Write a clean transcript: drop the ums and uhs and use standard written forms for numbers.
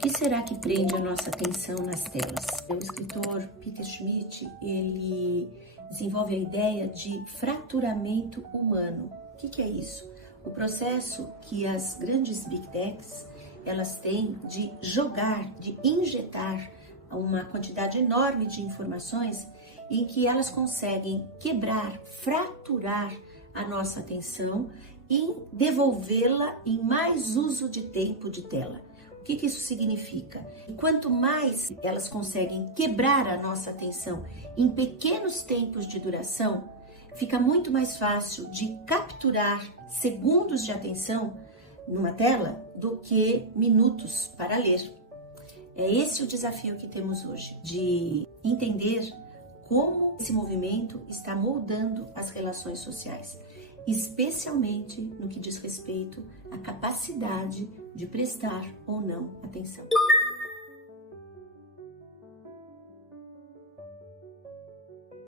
O que será que prende a nossa atenção nas telas? O escritor Peter Schmidt, ele desenvolve a ideia de fraturamento humano. O que é isso? O processo que as grandes Big Techs, elas têm de jogar, de injetar uma quantidade enorme de informações em que elas conseguem quebrar, fraturar a nossa atenção e devolvê-la em mais uso de tempo de tela. O que isso significa? Quanto mais elas conseguem quebrar a nossa atenção em pequenos tempos de duração, fica muito mais fácil de capturar segundos de atenção numa tela do que minutos para ler. É esse o desafio que temos hoje, de entender como esse movimento está moldando as relações sociais, especialmente no que diz respeito à capacidade de prestar ou não atenção.